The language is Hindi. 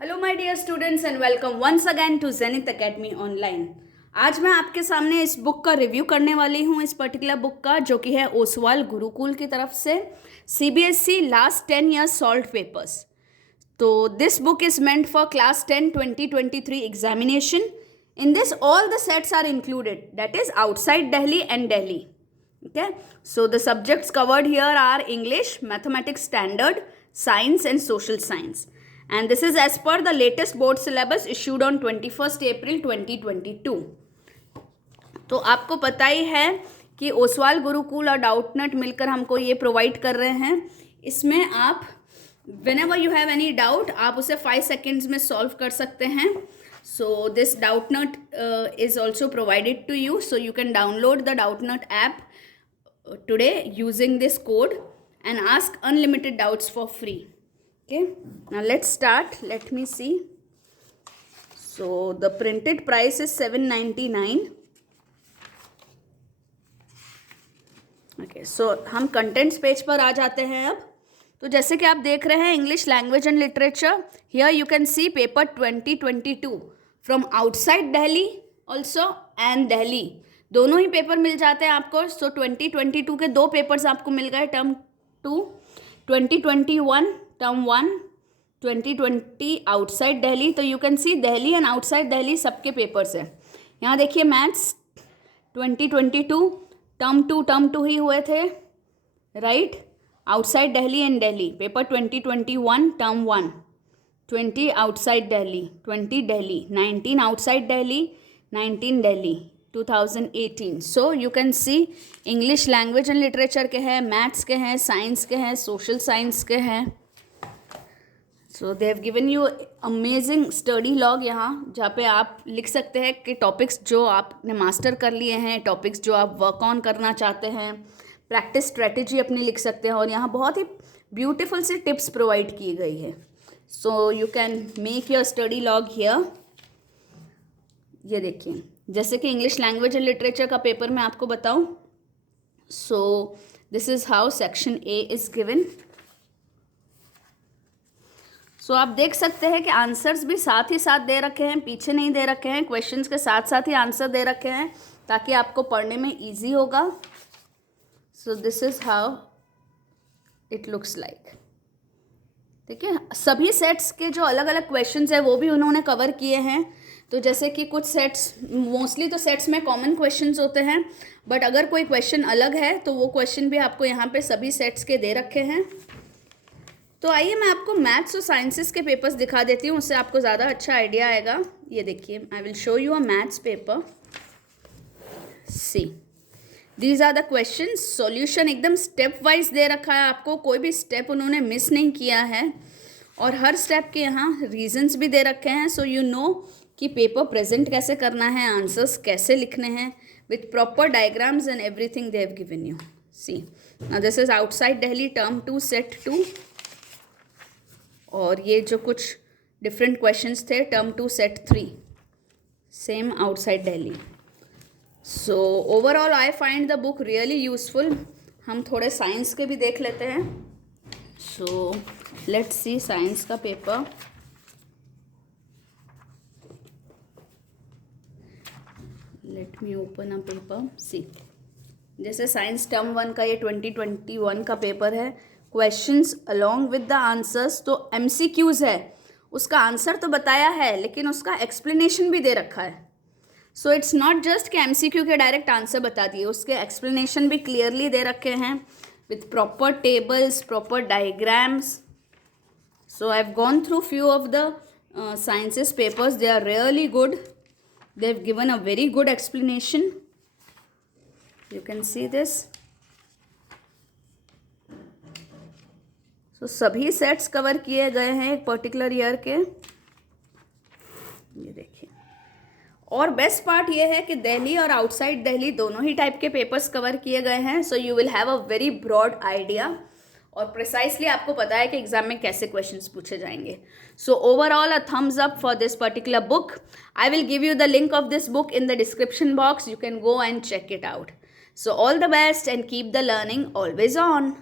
Hello my dear students and welcome once again to Zenith academy online. आज मैं आपके सामने इस बुक का रिव्यू करने वाली हूँ, इस पर्टिकुलर बुक का, जो कि है ओसवाल गुरुकुल की तरफ से CBSE last 10 years solved papers. तो this book is meant for class 10 2023 examination. In this all the sets are included, that is outside Delhi and Delhi. Okay, so the subjects covered here are English, Mathematics Standard, Science and Social Science. And this is as per the latest board syllabus issued on 21st April 2022. तो आपको पता ही है कि ओसवाल गुरुकुल और डाउटनट मिलकर हमको ये प्रोवाइड कर रहे हैं. इसमें आप whenever you have any doubt आप उसे 5 seconds में solve कर सकते हैं. So this Doubtnut is also provided to you, so you can download the Doubtnut app today using this code and ask unlimited doubts for free. Okay, now let's start. Let me see. So the printed price is $7.99. Okay, so हम contents पेज पर आ जाते हैं अब. तो जैसे कि आप देख रहे हैं, English language and literature, here you can C paper 2022 from outside Delhi also and Delhi. दोनों ही पेपर मिल जाते हैं आपको. सो 2022 के दो पेपर्स आपको मिल गए, टर्म 2, 2021 टर्म 1, 2020 आउटसाइड दिल्ली. तो you can see Delhi and outside Delhi सबके पेपर्स हैं. यहाँ देखिए मैथ्स 2022 टर्म 2 ही हुए थे, right. Outside Delhi and Delhi paper 2021 term 1, 20 outside Delhi, 20 Delhi, 19 outside Delhi, 19 Delhi 2018. So you can see English language and literature के हैं, मैथ्स के हैं, साइंस के हैं, सोशल साइंस के हैं. So they have given you amazing study log यहाँ, जहाँ पे आप लिख सकते हैं कि टॉपिक्स जो आपने मास्टर कर लिए हैं, टॉपिक्स जो आप वर्क ऑन करना चाहते हैं, प्रैक्टिस स्ट्रेटेजी अपनी लिख सकते हैं. और यहाँ बहुत ही ब्यूटीफुल सी टिप्स प्रोवाइड की गई है. So you can make your study log here. ये देखिए, जैसे कि इंग्लिश लैंग्वेज एंड लिटरेचर का पेपर मैं आपको बताऊं. So this is how section A is given. So आप देख सकते हैं कि आंसर्स भी साथ ही साथ दे रखे हैं, पीछे नहीं दे रखे हैं. क्वेश्चंस के साथ साथ ही आंसर दे रखे हैं ताकि आपको पढ़ने में ईजी होगा. सो this is how it looks like. ठीक है, सभी सेट्स के जो अलग अलग क्वेश्चंस है वो भी उन्होंने कवर किए हैं. तो जैसे कि कुछ सेट्स, मोस्टली तो सेट्स में कॉमन क्वेश्चंस होते हैं, बट अगर कोई क्वेश्चन अलग है तो वो क्वेश्चन भी आपको यहाँ पे सभी सेट्स के दे रखे हैं. तो आइए मैं आपको मैथ्स और साइंसेस के पेपर्स दिखा देती हूँ, उससे आपको ज़्यादा अच्छा आइडिया आएगा. ये देखिए, I will show you a maths paper. See, these are the question. Solution एकदम स्टेप वाइज दे रखा है आपको, कोई भी स्टेप उन्होंने मिस नहीं किया है. और हर स्टेप के यहाँ रीजंस भी दे रखे हैं. सो यू नो कि पेपर प्रेजेंट कैसे करना है, आंसर्स कैसे लिखने हैं, with proper diagrams and everything they have given you. See, now this is outside Delhi term 2 set 2. और ये जो कुछ डिफरेंट क्वेश्चंस थे, term 2 set 3, same outside Delhi. So overall I find the book really useful. हम थोड़े साइंस के भी देख लेते हैं. सो लेट्स सी साइंस का paper. Let me open a paper. See, जैसे साइंस टर्म 1 का ये 2021 का पेपर है. Questions along with the answers, तो एमसीक्यूज है, उसका आंसर तो बताया है लेकिन उसका एक्सप्लेनेशन भी दे रखा है. सो इट्स नॉट जस्ट कि एमसीक्यू के डायरेक्ट आंसर बता दिए, उसके एक्सप्लेनेशन भी क्लियरली दे रखे हैं with proper tables, proper diagrams. So I have gone through few of the sciences papers. They are really good. They have given a very good explanation. You can see this. So सभी सेट्स कवर किए गए हैं एक पर्टिकुलर ईयर के. ये देखिए, और बेस्ट पार्ट ये है कि दिल्ली और आउटसाइड दिल्ली दोनों ही टाइप के पेपर्स कवर किए गए हैं. So you will have a very broad idea, और प्रिसाइसली आपको पता है कि एग्जाम में कैसे क्वेश्चंस पूछे जाएंगे. So overall a thumbs up for this particular book. I will give you the link of this book in the description box. You can go and check it out. So all the best and keep the learning always on.